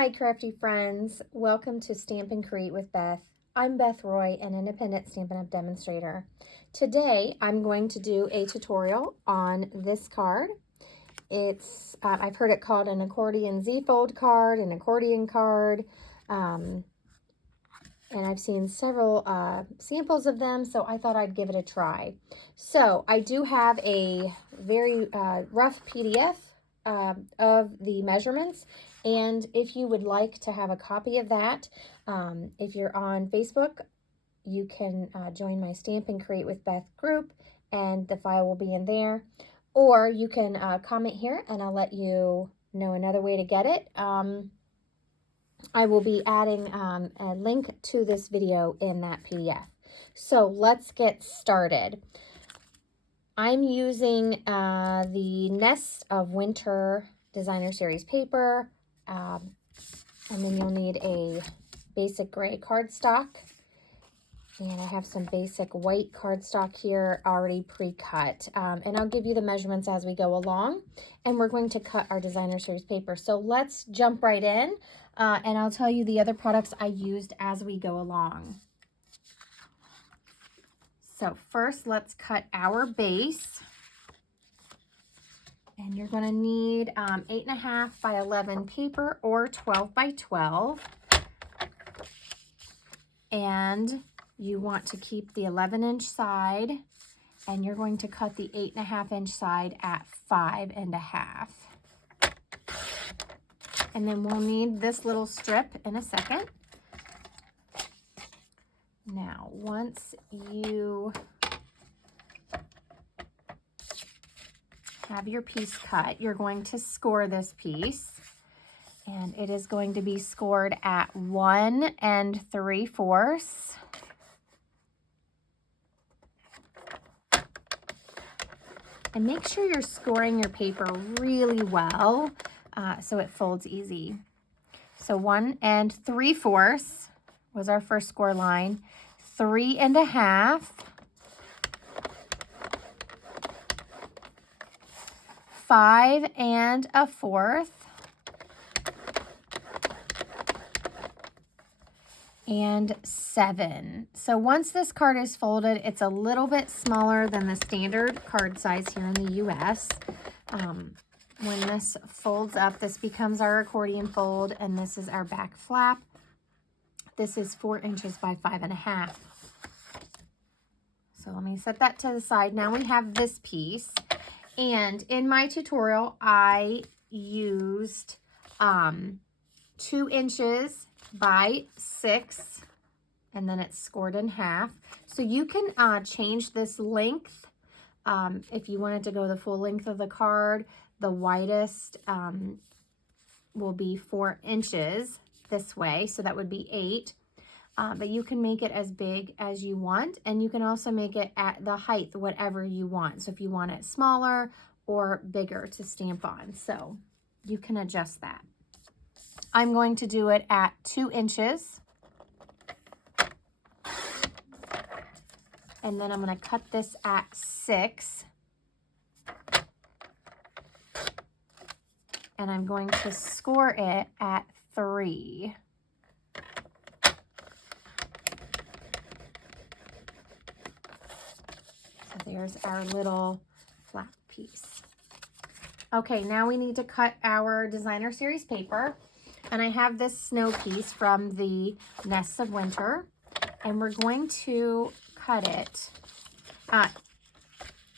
Hi crafty friends, welcome to Stamp and Create with Beth. I'm Beth Roy, an independent Stampin' Up! Demonstrator. Today I'm going to do a tutorial on this card. It's, I've heard it called an Accordion Z fold card, an accordion card, and I've seen several samples of them, so I thought I'd give it a try. So I do have a very rough PDF of the measurements, and if you would like to have a copy of that, if you're on Facebook, you can join my Stamp and Create with Beth group, and the file will be in there. Or you can comment here, and I'll let you know another way to get it. I will be adding a link to this video in that PDF. So let's get started. I'm using the Nest of Winter Designer Series paper, and then you'll need a basic gray cardstock, and I have some basic white cardstock here already pre-cut, and I'll give you the measurements as we go along, and we're going to cut our Designer Series paper. So let's jump right in, and I'll tell you the other products I used as we go along. So first, let's cut our base. And you're going to need 8.5 by 11 paper or 12 by 12. And you want to keep the 11-inch side, and you're going to cut the 8.5-inch side at 5.5. And then we'll need this little strip in a second. Now, once you have your piece cut, you're going to score this piece, and it is going to be scored at 1 3/4. And make sure you're scoring your paper really well so it folds easy. So 1 3/4 was our first score line. 3.5. 5 1/4, and 7. So once this card is folded, it's a little bit smaller than the standard card size here in the US. When this folds up, this becomes our accordion fold, and this is our back flap. This is 4 inches by 5.5. So let me set that to the side. Now we have this piece. And in my tutorial, I used 2 inches by 6, and then it's scored in half. So you can change this length if you wanted to go the full length of the card. The widest will be 4 inches this way, so that would be 8. But you can make it as big as you want, and you can also make it at the height, whatever you want. So if you want it smaller or bigger to stamp on, so you can adjust that. I'm going to do it at 2 inches. And then I'm going to cut this at 6. And I'm going to score it at 3. There's our little flap piece. Okay, now we need to cut our Designer Series paper. And I have this snow piece from the Nests of Winter. And we're going to cut it at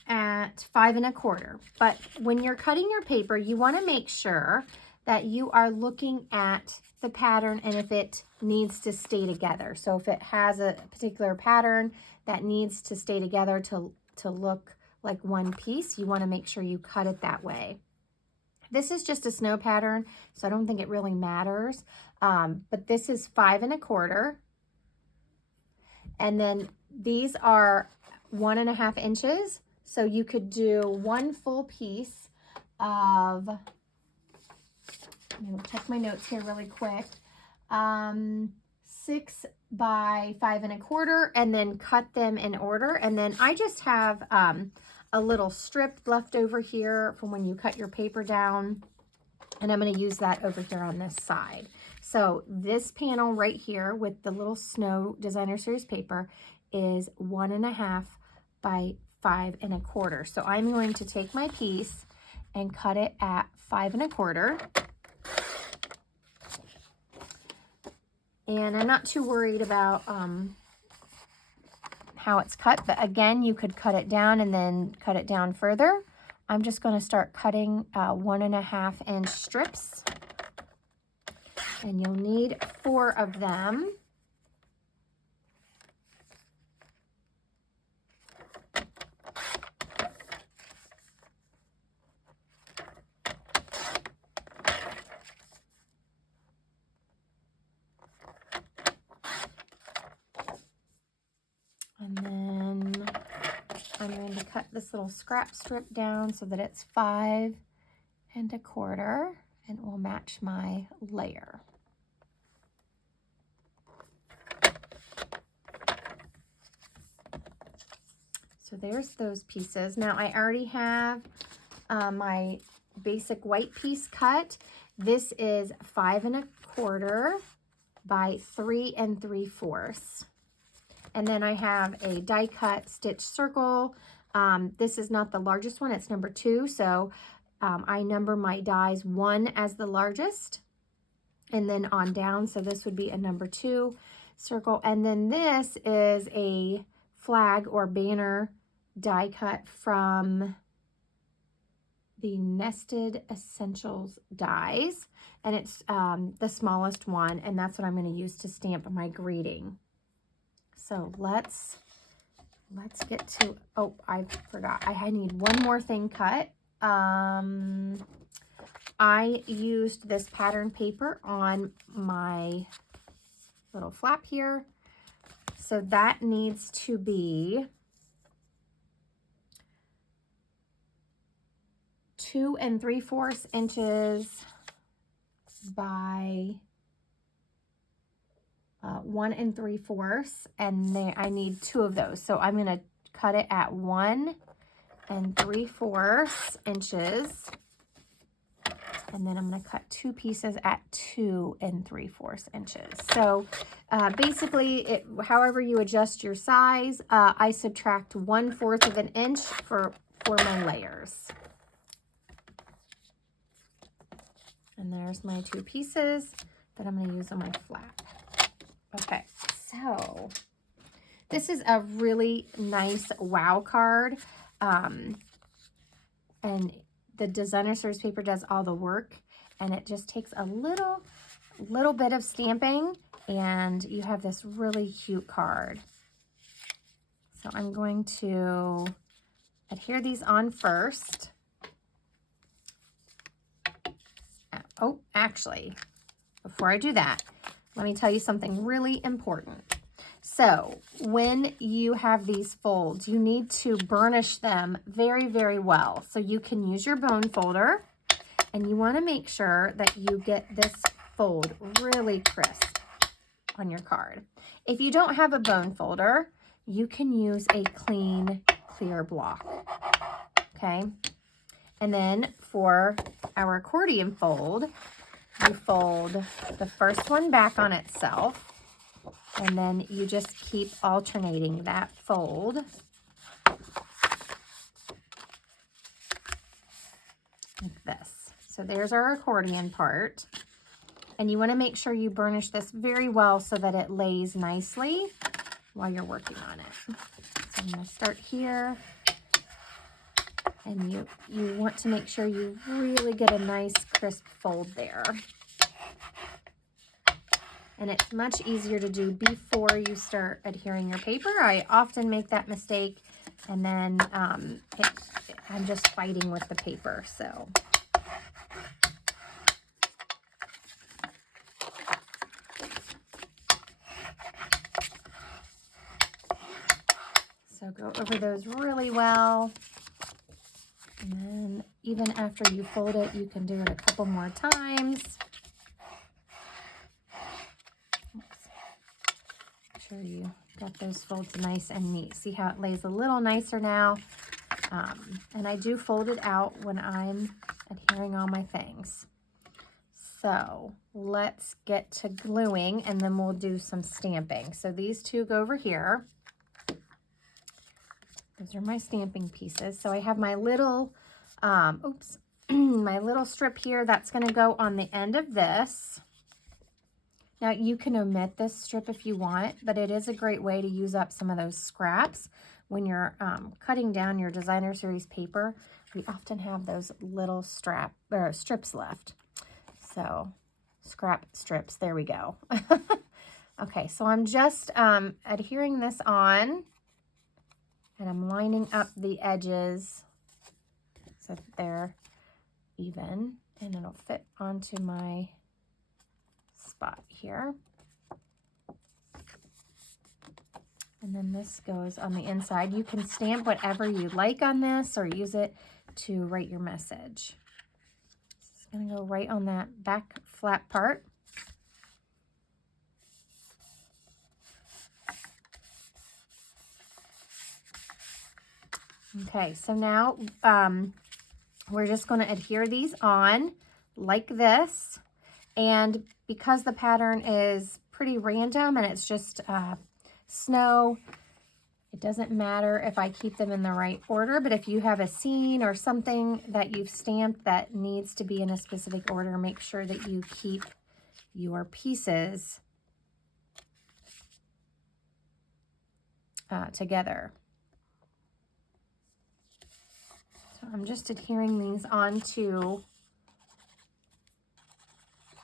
5 1/4. But when you're cutting your paper, you want to make sure that you are looking at the pattern and if it needs to stay together. So if it has a particular pattern that needs to stay together to look like one piece, you want to make sure you cut it that way. This is just a snow pattern, so I don't think it really matters. But this is 5 1/4. And then these are 1.5 inches. So you could do one full piece of, I'm going to check my notes here really quick, 6 by 5 1/4, and then cut them in order. And then I just have a little strip left over here from when you cut your paper down, and I'm going to use that over here on this side. So this panel right here with the little snow designer series paper is 1.5 by 5 1/4. So I'm going to take my piece and cut it at 5 1/4. And I'm not too worried about how it's cut, but again, you could cut it down and then cut it down further. I'm just going to start cutting 1.5 inch strips, and you'll need 4 of them. And then I'm going to cut this little scrap strip down so that it's 5 1/4, and it will match my layer. So there's those pieces. Now I already have my basic white piece cut. This is 5 1/4 by 3 3/4. And then I have a die cut stitch circle. This is not the largest one, it's number 2. So I number my dies 1 as the largest and then on down. So this would be a number 2 circle. And then this is a flag or banner die cut from the Nested Essentials dies. And it's the smallest one, and that's what I'm going to use to stamp my greeting. So let's get to, oh, I forgot. I need one more thing cut. I used this pattern paper on my little flap here. So that needs to be 2 3/4 inches by 1 3/4, and I need 2 of those. So I'm going to cut it at 1 3/4 inches, and then I'm going to cut 2 pieces at 2 3/4 inches. So basically, however you adjust your size, I subtract 1/4 of an inch for my layers. And there's my 2 pieces that I'm going to use on my flap. Okay, so this is a really nice wow card. And the designer series paper does all the work, and it just takes a little bit of stamping, and you have this really cute card. So I'm going to adhere these on first. Oh, actually, before I do that, let me tell you something really important. So when you have these folds, you need to burnish them very, very well. So you can use your bone folder, and you want to make sure that you get this fold really crisp on your card. If you don't have a bone folder, you can use a clean, clear block. Okay. And then for our accordion fold, you fold the first one back on itself, and then you just keep alternating that fold. Like this. So there's our accordion part. And you want to make sure you burnish this very well so that it lays nicely while you're working on it. So I'm going to start here. And you want to make sure you really get a nice crisp fold there. And it's much easier to do before you start adhering your paper. I often make that mistake, and then I'm just fighting with the paper. So go over those really well. And then even after you fold it, you can do it a couple more times. Make sure you got those folds nice and neat. See how it lays a little nicer now? And I do fold it out when I'm adhering all my things. So let's get to gluing and then we'll do some stamping. So these two go over here. Those are my stamping pieces. So I have my little, my little strip here that's going to go on the end of this. Now you can omit this strip if you want, but it is a great way to use up some of those scraps. When you're cutting down your designer series paper, we often have those little strips left. So scrap strips, there we go. Okay, so I'm just adhering this on, and I'm lining up the edges so that they're even, and it'll fit onto my spot here. And then this goes on the inside. You can stamp whatever you like on this or use it to write your message. This is going to go right on that back flat part. Okay, so now we're just going to adhere these on like this. And because the pattern is pretty random and it's just snow, it doesn't matter if I keep them in the right order, but if you have a scene or something that you've stamped that needs to be in a specific order, make sure that you keep your pieces together. So I'm just adhering these onto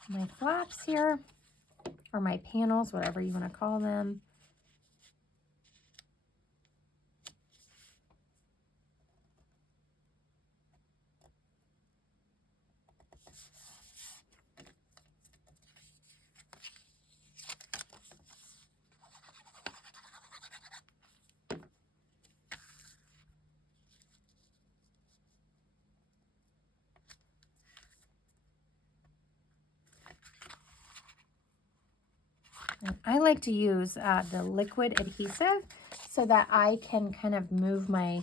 my flaps here, or my panels, whatever you want to call them. And I like to use the liquid adhesive so that I can kind of move my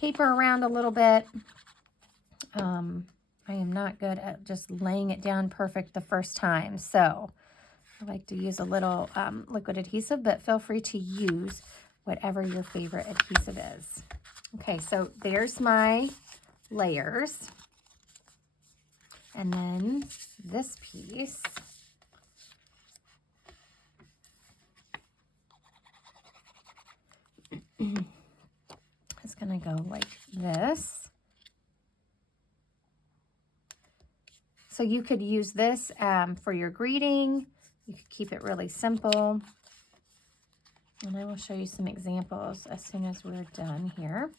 paper around a little bit. I am not good at just laying it down perfect the first time, so I like to use a little liquid adhesive, but feel free to use whatever your favorite adhesive is. Okay, so there's my layers. And then this piece is going to go like this. So you could use this for your greeting. You could keep it really simple. And I will show you some examples as soon as we're done here.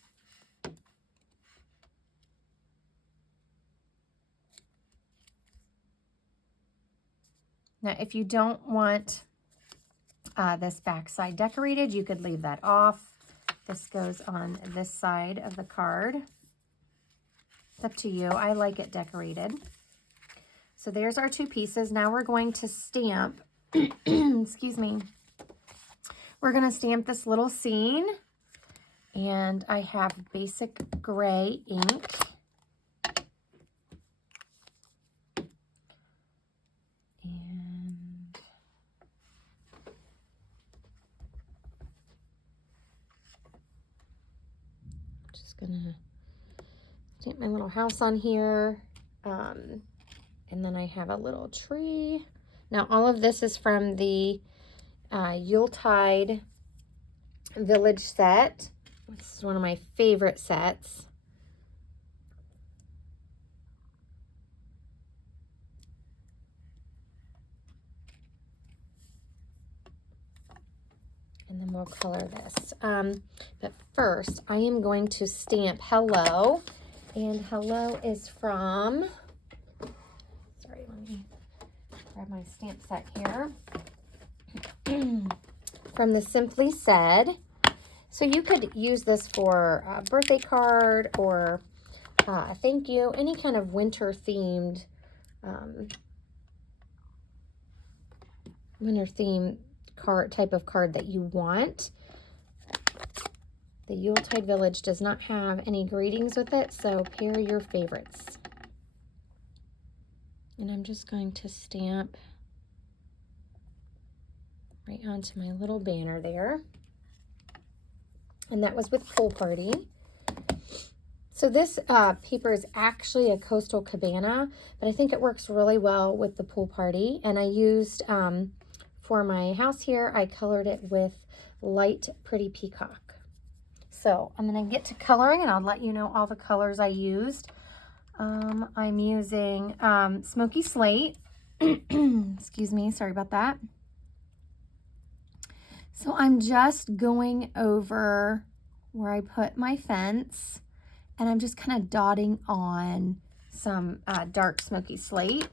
Now, if you don't want this back side decorated, you could leave that off. This goes on this side of the card. It's up to you. I like it decorated. So there's our two pieces. Now we're going to stamp, excuse me. We're going to stamp this little scene. And I have basic gray ink. And I'm just going to stamp my little house on here. And then I have a little tree. Now all of this is from the Yuletide Village set. This is one of my favorite sets. And then we'll color this. But first, I am going to stamp Hello. And Hello is from, sorry, let me grab my stamp set here. From the Simply Said. So you could use this for a birthday card or a thank you, any kind of winter themed card type of card that you want. The Yuletide Village does not have any greetings with it, so pair your favorites. And I'm just going to stamp right onto my little banner there. And that was with Pool Party. So this paper is actually a Coastal Cabana, but I think it works really well with the Pool Party. And I used, for my house here, I colored it with Light Pretty Peacock. So I'm going to get to coloring, and I'll let you know all the colors I used. I'm using Smoky Slate. Excuse me, sorry about that. So I'm just going over where I put my fence, and I'm just kind of dotting on some dark Smoky Slate.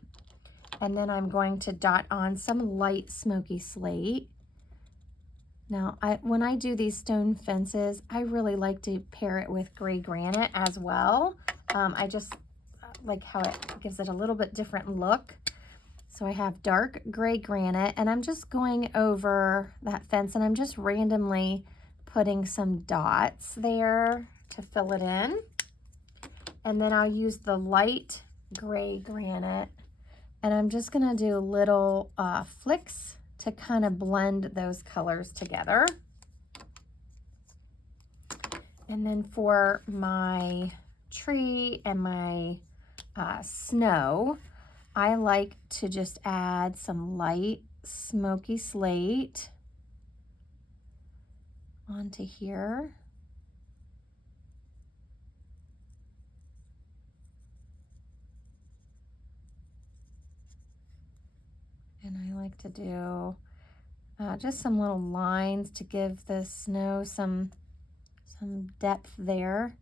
And then I'm going to dot on some light Smoky Slate. Now, when I do these stone fences, I really like to pair it with gray granite as well. I just like how it gives it a little bit different look. So I have dark gray granite, and I'm just going over that fence, and I'm just randomly putting some dots there to fill it in. And then I'll use the light gray granite, and I'm just gonna do little flicks to kind of blend those colors together. And then for my tree and my snow, I like to just add some light Smoky Slate onto here. And I like to do just some little lines to give the snow some depth there.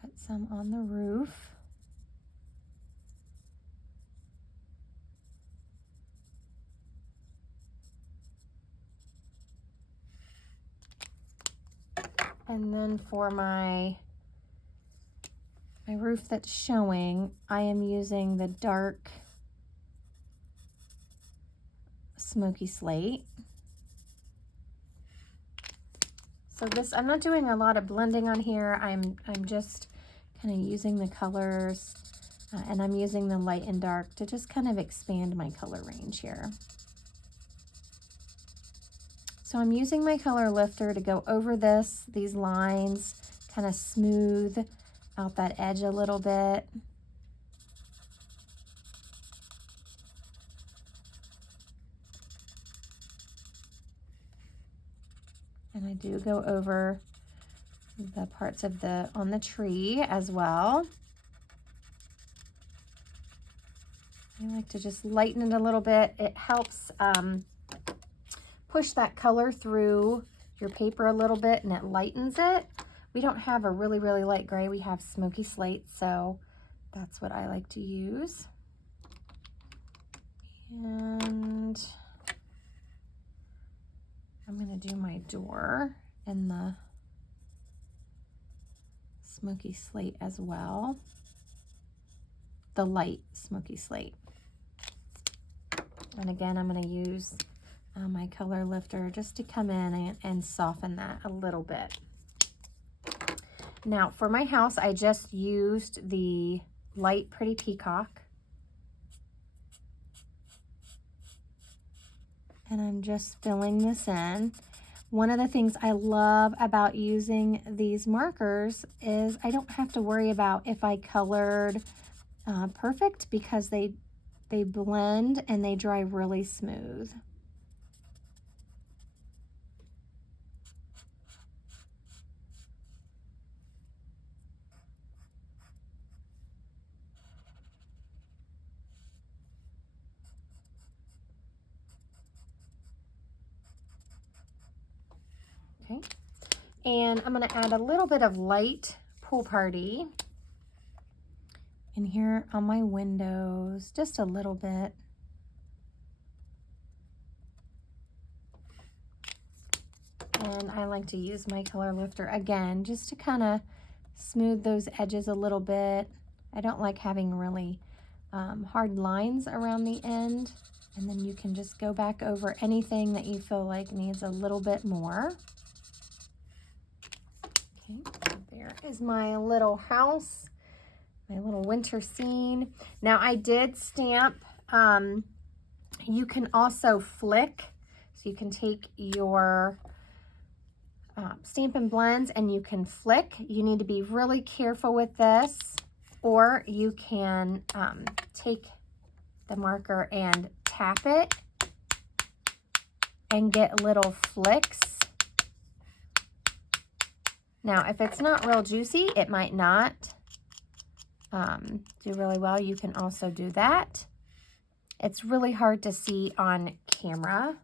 Put some on the roof. And then for my roof that's showing, I am using the dark Smoky Slate. So this, I'm not doing a lot of blending on here. I'm just kind of using the colors, and I'm using the light and dark to just kind of expand my color range here. So I'm using my color lifter to go over these lines, kind of smooth out that edge a little bit. And I do go over the parts of on the tree as well. I like to just lighten it a little bit. It helps push that color through your paper a little bit, and it lightens it. We don't have a really, really light gray. We have Smoky Slate, so that's what I like to use. And I'm going to do my door in the Smoky Slate as well. The light Smoky Slate. And again, I'm going to use my color lifter just to come in and soften that a little bit. Now for my house, I just used the light Pretty Peacock. And I'm just filling this in. One of the things I love about using these markers is I don't have to worry about if I colored perfect, because they blend and they dry really smooth. Okay, and I'm going to add a little bit of light Pool Party in here on my windows, just a little bit. And I like to use my color lifter again, just to kind of smooth those edges a little bit. I don't like having really hard lines around the end. And then you can just go back over anything that you feel like needs a little bit more. Okay, there is my little house. my little winter scene. Now I did stamp, you can also flick, so you can take your Stampin' Blends and you can flick. You need to be really careful with this, or you can take the marker and tap it and get little flicks. Now, if it's not real juicy, it might not do really well. You can also do that. It's really hard to see on camera.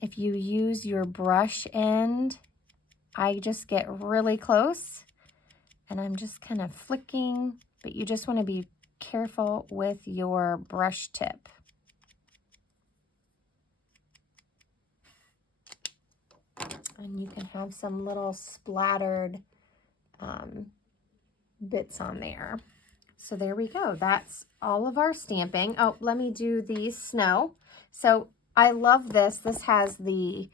If you use your brush end, I just get really close and I'm just kind of flicking, but you just want to be careful with your brush tip. And you can have some little splattered bits on there. So there we go. That's all of our stamping. Oh, let me do the snow. So I love this. This has the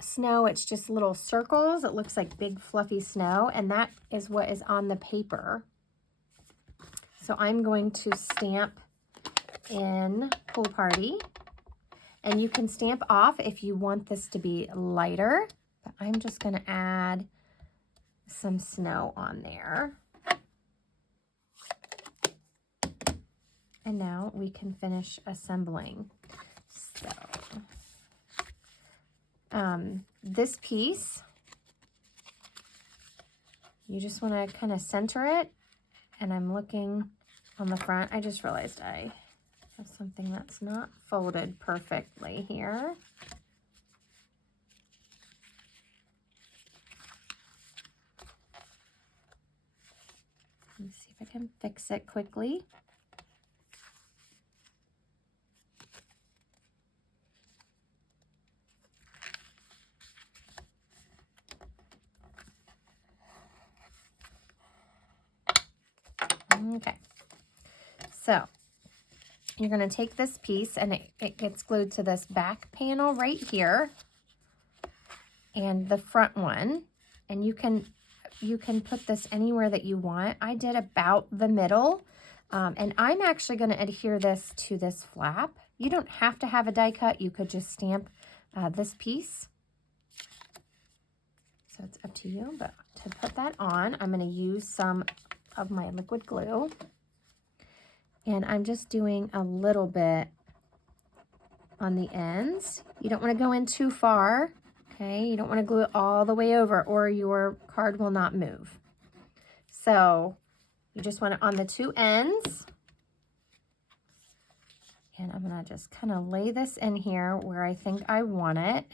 snow. It's just little circles. It looks like big fluffy snow, and that is what is on the paper. So I'm going to stamp in Pool Party, and you can stamp off if you want this to be lighter, but I'm just going to add some snow on there. And now we can finish assembling. So this piece, you just want to kind of center it, and I'm looking on the front. I just realized I have something that's not folded perfectly here. Let me see if I can fix it quickly. Okay, so you're going to take this piece, and it gets glued to this back panel right here and the front one, and you can put this anywhere that you want. I did about the middle, and I'm actually going to adhere this to this flap. You don't have to have a die cut. You could just stamp this piece. So it's up to you, but to put that on, I'm going to use some of my liquid glue, and I'm just doing a little bit on the ends. You don't want to go in too far, okay? You don't want to glue it all the way over, or your card will not move. So you just want it on the two ends, and I'm going to just kind of lay this in here where I think I want it.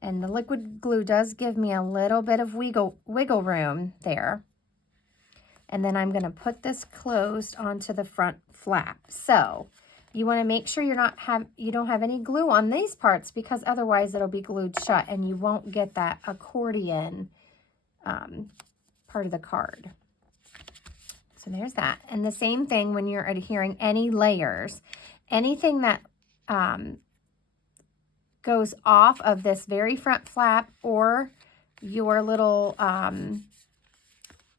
And the liquid glue does give me a little bit of wiggle room there. And then I'm going to put this closed onto the front flap. So you want to make sure you don't have any glue on these parts, because otherwise it'll be glued shut and you won't get that accordion part of the card. So there's that. And the same thing when you're adhering any layers, anything that goes off of this very front flap, or your little, I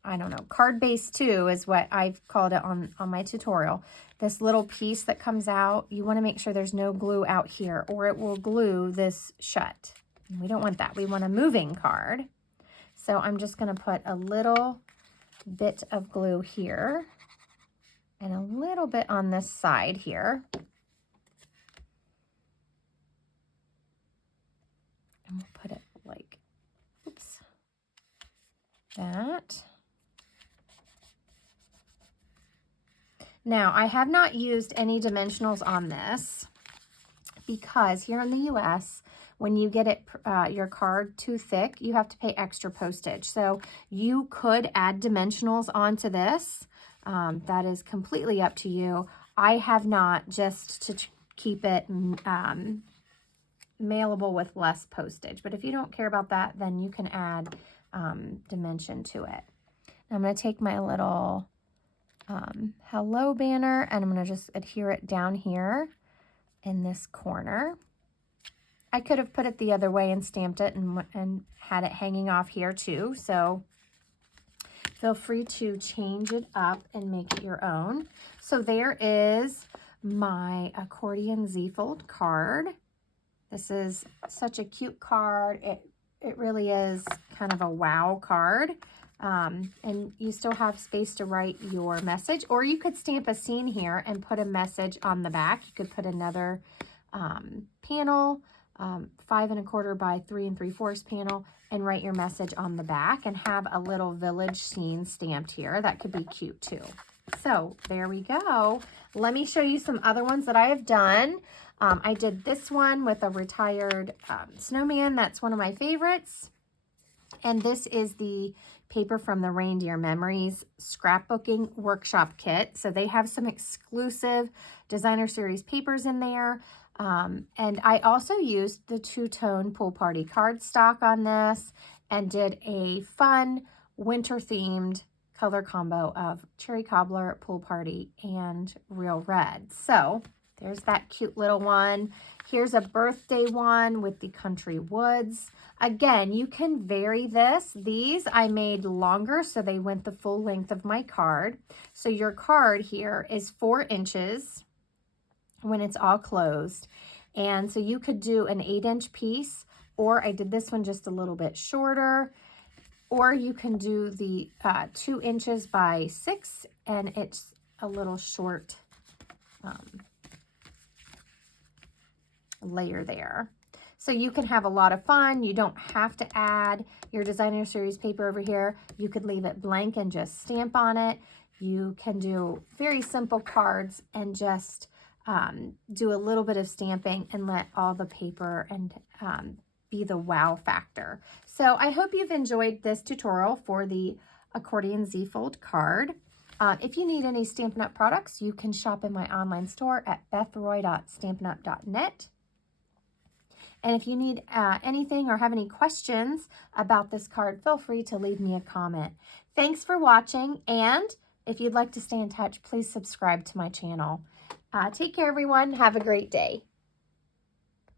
don't know, card base 2 is what I've called it on my tutorial. This little piece that comes out, you want to make sure there's no glue out here, or it will glue this shut. And we don't want that. We want a moving card. So I'm just going to put a little bit of glue here and a little bit on this side here. And we'll put it like, oops, that. Now, I have not used any dimensionals on this, because here in the US, when you get it your card too thick, you have to pay extra postage. So you could add dimensionals onto this. That is completely up to you. I have not, just to keep it mailable with less postage. But if you don't care about that, then you can add dimension to it. I'm going to take my little hello banner, and I'm going to just adhere it down here in this corner. I could have put it the other way and stamped it and had it hanging off here too. So feel free to change it up and make it your own. So there is my Accordion Z fold card. This is such a cute card. It really is kind of a wow card. And you still have space to write your message, or you could stamp a scene here and put a message on the back. You could put another panel, 5 1/4 by 3 3/4 panel, and write your message on the back and have a little village scene stamped here. That could be cute too. So there we go. Let me show you some other ones that I have done. I did this one with a retired snowman. That's one of my favorites. And this is the paper from the Reindeer Memories Scrapbooking Workshop Kit. So they have some exclusive designer series papers in there. And I also used the two-tone Pool Party cardstock on this and did a fun winter-themed color combo of Cherry Cobbler, Pool Party, and Real Red. So there's that cute little one. Here's a birthday one with the Country Woods. Again, you can vary this. These I made longer so they went the full length of my card. So your card here is 4 inches when it's all closed. And so you could do an 8-inch piece, or I did this one just a little bit shorter, or you can do the 2 inches by 6, and it's a little short layer there. So you can have a lot of fun. You don't have to add your designer series paper over here. You could leave it blank and just stamp on it. You can do very simple cards and just do a little bit of stamping and let all the paper and be the wow factor. So I hope you've enjoyed this tutorial for the Accordion Z fold card. If you need any Stampin' Up! Products, you can shop in my online store at bethroy.stampinup.net. And if you need anything or have any questions about this card, feel free to leave me a comment. Thanks for watching, and if you'd like to stay in touch, please subscribe to my channel. Take care, everyone. Have a great day.